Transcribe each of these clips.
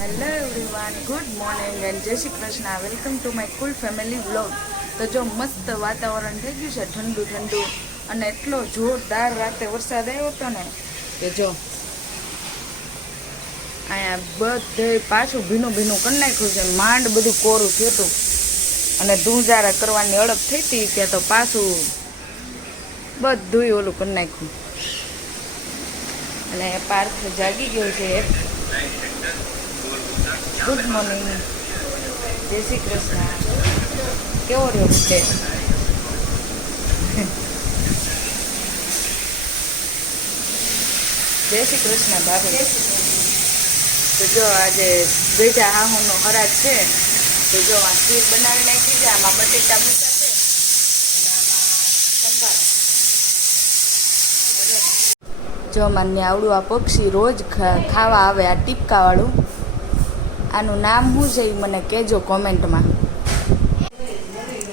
Hello everyone, good morning and જય Shri Krishna. Welcome to my cool family vlog. તો જો મસ્ત વાતાવરણ થઈ ગયું છે, ઠંડુ ઠંડુ, અને એટલો જોરદાર રાતે વરસાદ આવ્યો હતો ને કે જો અહીંયા બધે પાછું ભીનું ભીનું કરી નાખ્યું છે. માંડ બધું કોરું થયું હતું અને ધૂંજારા કરવાની અડપ થઈ હતી ત્યાં તો પાછું બધું ઓલું કરી નાખ્યું. અને પાર્થ જાગી ગયો છે. ગુડ મોર્નિંગ, જય શ્રી કૃષ્ણ. કેવો રહ્યો છે? જય શ્રી કૃષ્ણ ભાભી. તો જો આજે ગઈઢા હાહુનો હરાજ છે. તો જો આ ખીર બનાવી નાખી છે. આમાં બટેટા મૂક્યા છે અને આમાં સંભારો. જો માન્ય આવડું આ પક્ષી રોજ ખાવા આવે, આ ટીપકાવાળું. આનું નામ શું છે એ મને કહેજો કોમેન્ટમાં.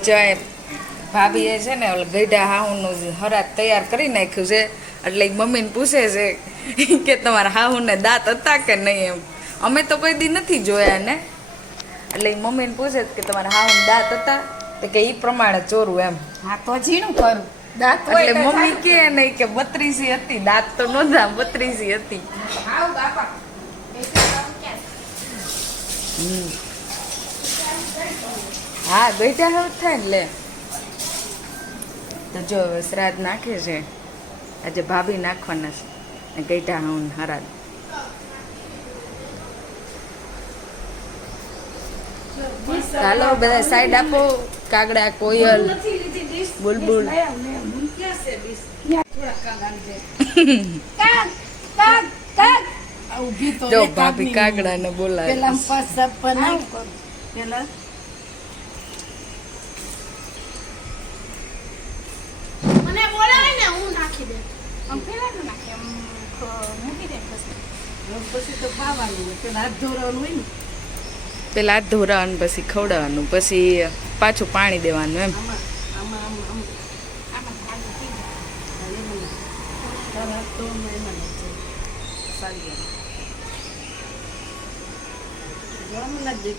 જય ભાભીએ છે ને ગઈઢા હાહુનું હરાજ તૈયાર કરી નાખ્યું છે. એટલે મમ્મીને પૂછે છે કે તમારા હાહુને દાંત હતા કે નહીં એમ. અમે તો કોઈ દી નથી જોયા ને. એટલે મમ્મીને પૂછે કે તમારા હાહુને દાંત હતા તો કે એ પ્રમાણે ચોરું એમ. હા તો ઝીણું કરું દાંત. એટલે મમ્મી કે નહીં કે 32 હતી, દાંત તો નહોતા, 32 હતી. આવ બાપા હા ગઈઢા હાવ થાય ને લે. તો જો હવે શ્રાદ્ધ નાખે છે. આજે ભાભી નાખવાના છે ગઈઢા હાવ હરાદ. ચાલો બધા સાઈડ આપો. કાગડા, કોયલ, બુલબુલ. જો ભાભી કાગડા ને બોલાવે. મને બોલાવે ને હું નાખી દે. આમ પેલા ન નાખે, આમ મૂકી દે પછી તો ખાવાનું. પેલા હાથ ધોવાનું હોય ને, પેલા હાથ ધોરાવાનું, પછી ખવડાવવાનું, પછી પાછું પાણી દેવાનું એમ. આમાં આમાં આમાં આમાં ભાગી થઈ જાય. તો મહેમાન છે સારી લાગે.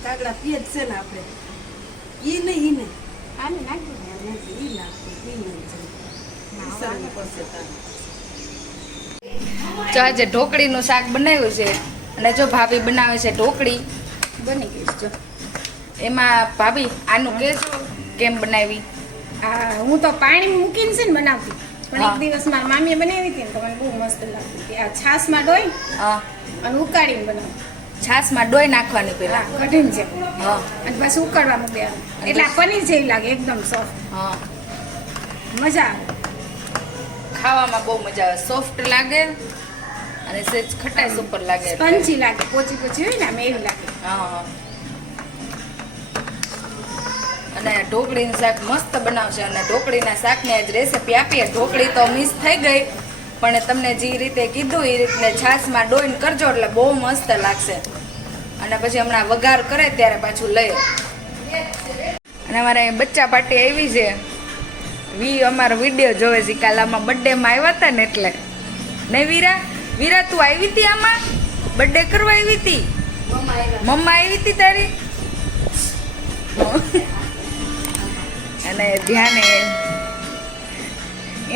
કાગડા પીએ જ છે ને આપણે. ઈ નહીં આને નાખી દે. ઈ નાખી ઈ નહીં છે. જો આજે ઢોકળીનું શાક બનાવ્યું છે. અને જો ભાભી બનાવે છે ઢોકળી. બની ગઈ જો. એમાં ભાભી આનું કહેજો કેમ બનાવી. હું તો પાણી મૂકીને છે ને બનાવતી, પણ હા. એક દિવસ મારા મામીએ બનાવી હતી ને તો મને બહુ મસ્ત લાગતી હતી. આ છાશમાં ડોઈ હા, અને ઉકાળીને બનાવતી. છાશમાં ડોઈ નાખવાની પેલા. કઢીને છે હા અને પછી ઉકાળવા મૂકી દેવાનું. એટલે આ પનીર જેવી લાગે, એકદમ સોફ્ટ. હા, મજા આવે. ખાવામાં બહુ મજા આવે. સોફ્ટ લાગે અને સેજ ખટાઈ સુપર લાગે. સ્પંજી લાગે, પોચી પોચી હોય ને આમ એવી લાગે. હા, અને ઢોકળીનું શાક મસ્ત બનાવશે. અને ઢોકળીના શાકની આજ રેસીપી આપીએ. ઢોકળી તો મિસ થઈ ગઈ, પણ તમને જે રીતે કીધું એ રીતે છાશમાં ડોઈને કરજો એટલે બહુ મસ્ત લાગશે. અને પછી હમણાં વઘાર કરે ત્યારે પાછું લઈએ. અને અમારે અહીં બચ્ચા પાર્ટી આવી છે. અમારો વિડીયો જોવે છે. કાલ આમાં બર્થડેમાં આવ્યા હતા ને એટલે. નહીં વીરા? વીરા તું આવી હતી આમાં? બર્થડે કરવા આવી હતી? મમ્મા આવી હતી તારી? અને ધ્યાને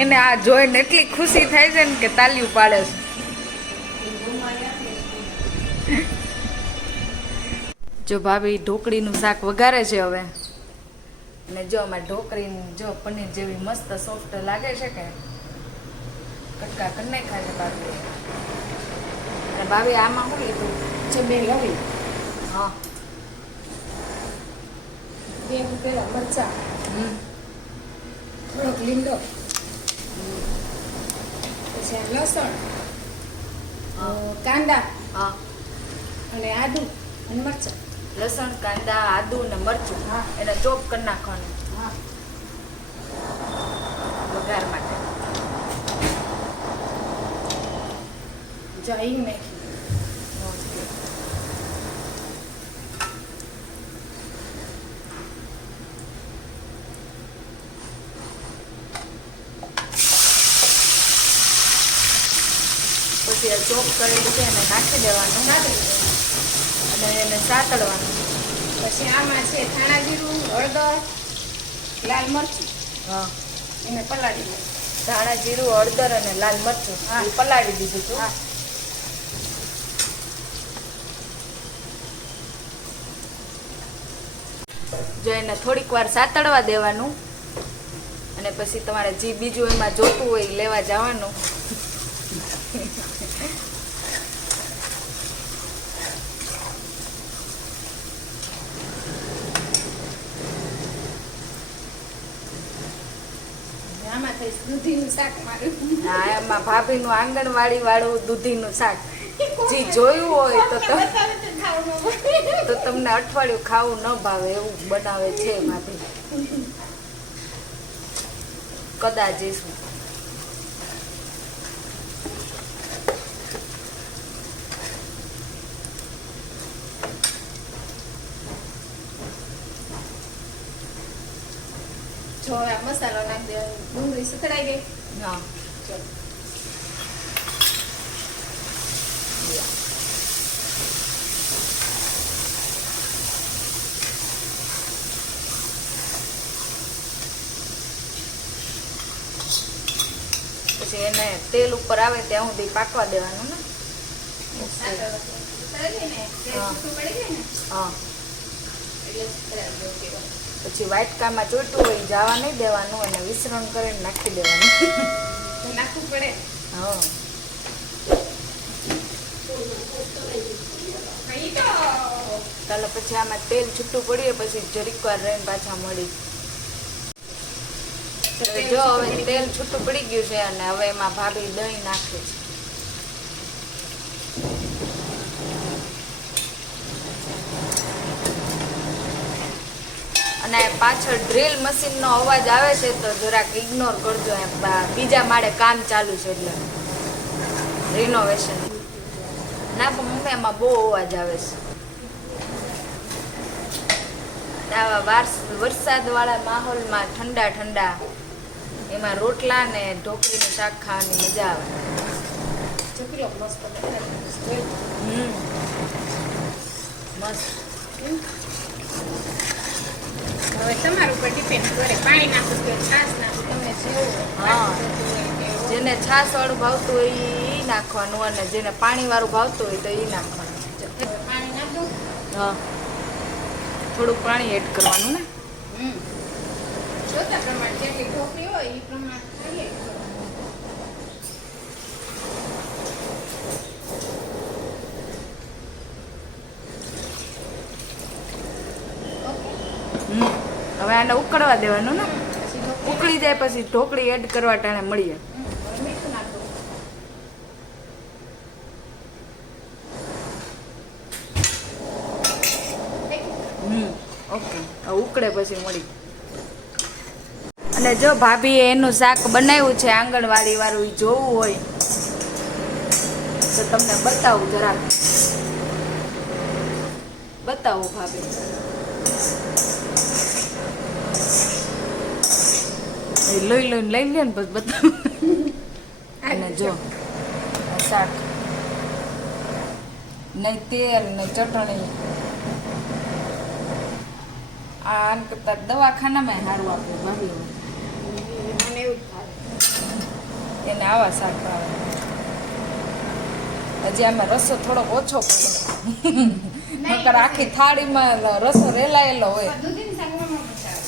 એને આ જોઈને એટલી ખુશી થાય છે ને કે તાલીઓ પાડે છે. જો ભાભી ઢોકળીનું શાક વઘારે છે હવે. અને જો અમારે ઢોકળીની જો પનીર જેવી મસ્ત સોફ્ટ લાગે છે કે કટકા કરી નાખ્યા છે ભાભી. અને ભાભી આમાં શું લીધું છે? બે લવી, હા, 2 પેલા મરચા, થોડોક લીમડો, પછી આ લસણ, કાંદા હા, અને આદુ અને મરચા. લસણ, કાંદા, આદુ ને મરચું. હા. એને ચોપ કરી નાખવાનું હા, વઘાર માટે. જો ઈ નાખી. પછી ચોપ કરેલું છે એને નાખી દેવાનું. અને એને સાતળવાનું. પછી આમાં છે ધાણા જીરું, હળદર, લાલ મરચું, હા, એને પલાળી દો. ધાણા જીરું, હળદર અને લાલ મરચું હા. એ પલાળી દીધું હતું. હા. જો એને થોડીક વાર સાતળવા દેવાનું અને પછી તમારે જે બીજું એમાં જોતું હોય એ લેવા જવાનું. આમાં થઈ દૂધીનું શાક મારું. હા, એમાં ભાભીનું આંગણવાડી વાળું દૂધીનું શાક જે જોયું હોય તો તમને અઠવાડિયું ખાવું ન ભાવે એવું બનાવે છે ભાભી. કદાચ શું જો હવે આ મસાલો નાખી દેવાનો. ડુંગળી સુકડાઈ ગઈ. હા. ચલો. પછી એને તેલ ઉપર આવે ત્યાં સુધી પાકવા દેવાનું ને. હા, પછી વાટકામાં ચોટ્યું હોય જવા નહીં દેવાનું અને મિશ્રણ કરીને નાખી દેવાનું. નાખવું પડે. હા, ચાલો પછી આમાં તેલ છૂટું પડીએ પછી જરીક વાર રહીને પાછા મળી. જો હવે તેલ છૂટું પડી ગયું છે અને હવે એમાં ભાભી દહીં નાખે છે. અને પાછળ ડ્રીલ મશીનનો અવાજ આવે છે તો જરાક ઇગ્નોર કરજો. એમ બીજા માળે કામ ચાલુ છે એટલે રિનોવેશન. ના પણ મમ્મી એમાં બહુ અવાજ આવે છે. આવા વરસાદવાળા માહોલમાં ઠંડા ઠંડા એમાં રોટલા ને ઢોકળીનું શાક ખાવાની મજા આવે. ચકલો મસ્ત બને. મસ્ત. હવે તમારા ઉપર ડિપેન્ડ કરે. પાણી નાખું કે છાશ નાખું, તમને જેવું હા. જેને જેને છાશ વાળું ભાવતું હોય એ નાખવાનું અને જેને પાણી વાળું ભાવતું હોય તો એ નાખવાનું. પાણી નાખ દઉં. હા, થોડુંક પાણી એડ કરવાનું ને. જોતા પ્રમાણે જેટલી ઢોકળી હોય એ પ્રમાણે કરીએ. હવે આને ઉકળવા દેવાનું ને. પછી ઢોકળી ઉકળી જાય પછી ઢોકળી એડ કરવા ટાણે મળીએ. હવે મીઠું નાખ દઉં. ઓકે, હવે ઉકળે પછી મળી. અને જો ભાભીએ એનું શાક બનાવ્યું છે આંગણવાડી વાળું, એ જોવું હોય તો તમને બતાવું જરાક. બતાવો ભાભી. લઈ લે ને પછી બતાવો. અને જો આ શાક, નહીં તેલ નહીં ચટણી. આમ કરતા દવાખાનામાં સારું આપે ભાભી. મને એવું જ ભાવે. એને આવા શાક ભાવે. હજી આમાં રસો થોડોક ઓછો પડે. નકર આખી થાળીમાં રસો રેલાયેલો હોય. દૂધીનું શાક મને મજા આવે.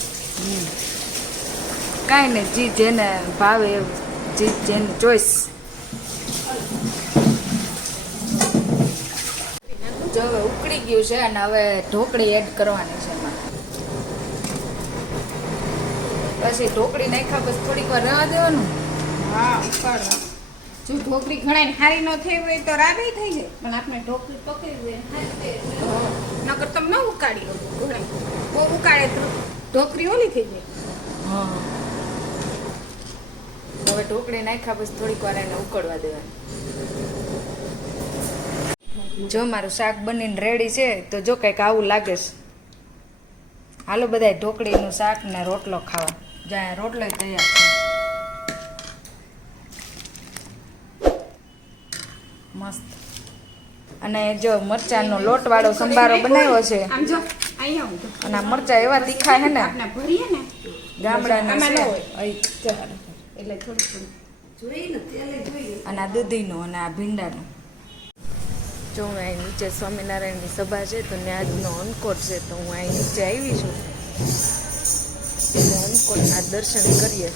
કાંઈ નહીં, જી જેને ભાવે એવું, જી જેની ચોઈસ. જો હવે ઉકળી ગયું છે અને હવે ઢોકળી એડ કરવાની છે એમાં. પછી ઢોકળી નાખ્યા પછી થોડીક વાર રહેવા દેવાનું. હા, ઉકાળવા. જો ઢોકળી ઘણાય સારી ન થઈ હોય તો રાબી થઈ જાય, પણ આપણે ઢોકળી પકડી હોય ને સારી થઈ જાય. નકર તમે ન ઉકાળી લો. ઘણાય બહુ ઉકાળે તો ઢોકળી ઓલી થઈ જાય. હા, હવે ઢોકળી નાખ્યા પછી થોડીક વાર એને ઉકળવા દેવાની. જો મારું શાક બનીને રેડી છે તો જો કંઈક આવું લાગે છે. હાલો બધાય ઢોકળીનું શાક ને રોટલો ખાવા. જ્યાં રોટલો તૈયાર છે. મસ્ત. અને જો મરચાંનો લોટવાળો સંભારો બનાવ્યો છે. આમ જો અહીંયા હું અને આ મરચાં એવા તીખા છે ને આપણે ભરીએ ને ગામડાના આમાં છે. ન હોય. અહીં ચાલ. એટલે થોડું અને આ દૂધીનું અને આ ભીંડાનું. જો હું અહીં નીચે સ્વામિનારાયણની સભા છે તો આજનો અનકોટ છે તો હું અહીં નીચે આવી છું. અનકોટના દર્શન કરીએ.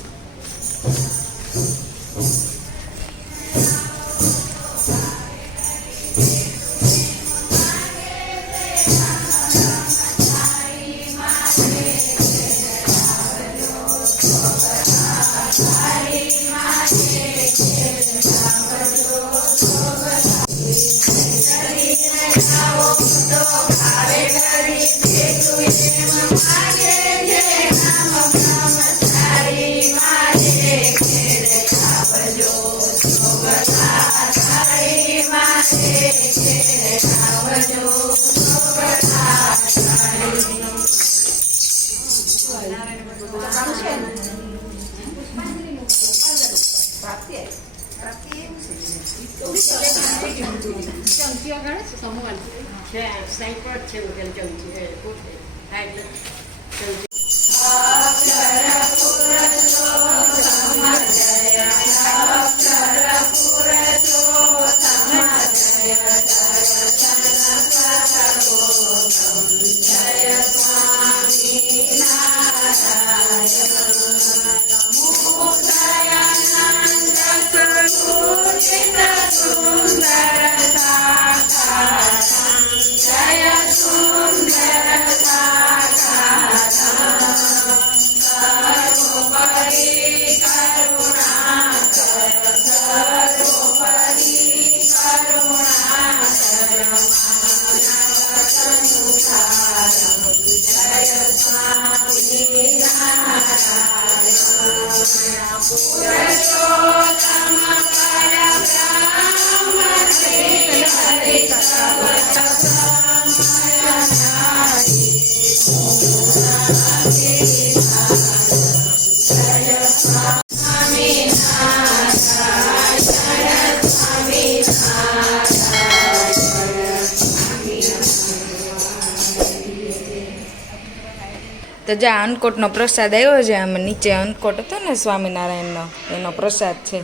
તો જ્યાં અન્નકોટનો પ્રસાદ આવ્યો છે, આમાં નીચે અન્નકોટ હતો ને સ્વામિનારાયણનો, એનો પ્રસાદ છે.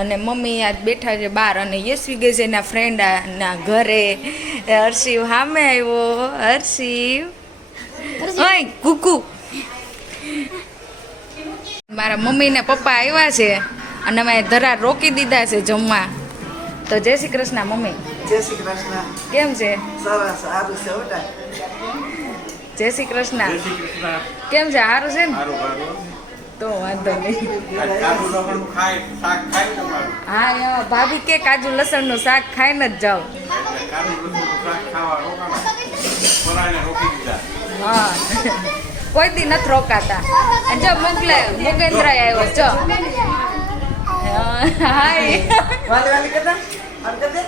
અને મમ્મી આજ બેઠા છે બહાર, અને યશવી ગઈ છે એના ફ્રેન્ડ ના ઘરે. હર્ષિવ સામે આવ્યો. હર્ષિવ ઓય કુકુ. મારા મમ્મી ને પપ્પા આવ્યા છે અને અમે ધરા રોકી દીધા છે જમવા. તો જય શ્રી કૃષ્ણ મમ્મી. જય શ્રી કૃષ્ણ. કેમ છે? સરસ, સારું છે બેટા. જય શ્રી કૃષ્ણ. કેમ છે? સારું છે ને? તો વાંધો નહીં. હા, એમાં ભાભી કે કાજુ લસણનું શાક ખાઈને જ જાઓ. હા, કોઈ દી નથી રોકાતા. અને જો મોકલે મુગેન્દ્ર આવ્યો જો. હાય વાલી વાલી કરતા આમ કરતે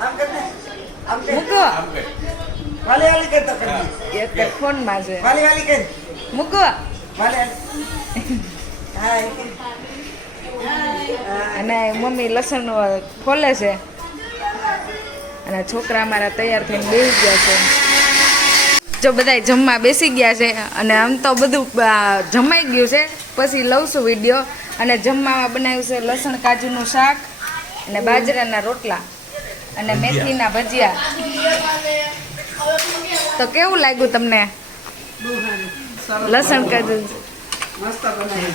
આમ કરતે આમ કે મૂકો. વાલી વાલી કરતા કરતી એ તે ફોનમાં છે. વાલી વાલી કર મૂકો. વાલી હાય અને મમ્મી લસણ ખોલે છે અને છોકરા અમારા તૈયાર થઈને બેસી ગયા છે. જો બધા જમવા બેસી ગયા છે અને આમ તો બધું જમાઈ ગયું છે. પછી લઉં છું વિડીયો. અને જમવામાં બનાવ્યું છે લસણ કાજુનું શાક અને બાજરાના રોટલા અને મેથીના ભજીયા. તો કેવું લાગ્યું તમને? લસણ કાજુ મસ્ત બનાવી.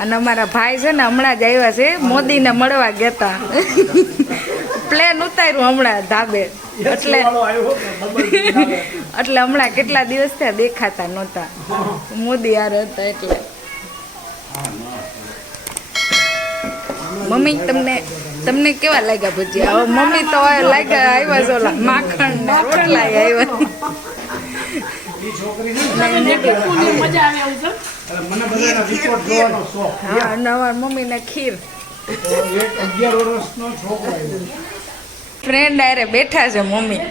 અને અમારા ભાઈ છે ને હમણાં જ આવ્યા છે, મોદીને મળવા ગયા હતા. પ્લેન ઉતાર્યું હમણાં ધાબે, એટલે હમણાં કેટલા દિવસ થયા દેખાતા નહોતા. મોદી હારે હતા એટલે. મમ્મી તમને કેવા લાગ્યા ભજીયા? હવે મમ્મી તો લાગ્યા આવ્યા છે ઓલા માખણ ને રોટલા આવ્યા. હા, અને અમારા મમ્મીને ખીર. ફ્રેન્ડ આરે બેઠા છે મમ્મી.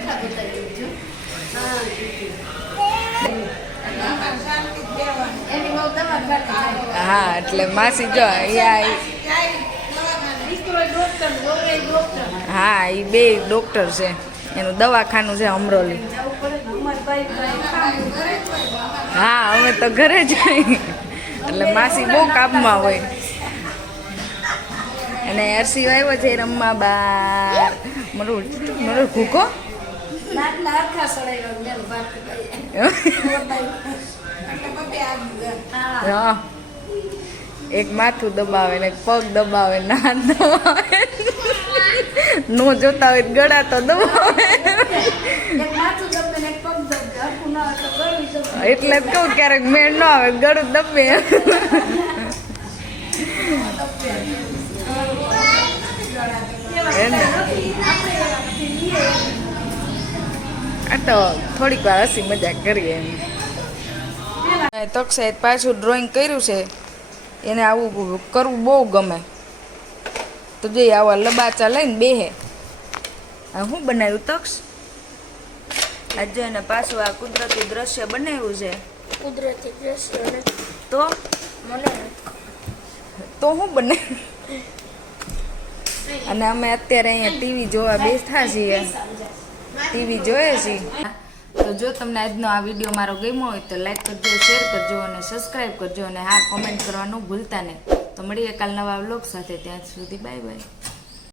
હા, એટલે માસી જો અહીંયા હા એ બે ડોક્ટર છે, એનું દવાખાનું છે અમરોલી. હા અમે તો ઘરે જ હોય, એટલે માસી બહુ કામમાં હોય. અને હર્ષિવ આવ્યો છે રમવા બાર. મરું ભૂકો હા, એક માથું દબાવે ને એક પગ દબાવે ને હાથ દબાવે, નો જોતા હોય ગળા તો દબાવે. એટલે જ કહું ક્યારેક મેળ ન આવે ગળું દબે. આ તો થોડીક વાર હસી મજાક કરીએ એમ. તક્ષાએ પાછું ડ્રોઈંગ કર્યું છે, એને આવું કરવું બહુ ગમે. તો જે આવા લબાચા લઈને બેહે. શું બનાવ્યું તક્ષ? આજે એને પાછું આ કુદરતી દ્રશ્ય બનાવ્યું છે. કુદરતી દ્રશ્ય તો મને તો શું બને? અને અમે અત્યારે અહીંયા ટીવી જોવા બેઠા છીએ, ટીવી જોઈએ છીએ. તો જો તમને આજનો આ વિડીયો મારો ગમ્યો હોય તો લાઈક કરજો, શેર કરજો અને સબસ્ક્રાઈબ કરજો. અને હા, કોમેન્ટ કરવાનું ભૂલતા નહીં. તો મળીએ કાલ નવા વ્લોગ સાથે. ત્યાં સુધી બાય બાય.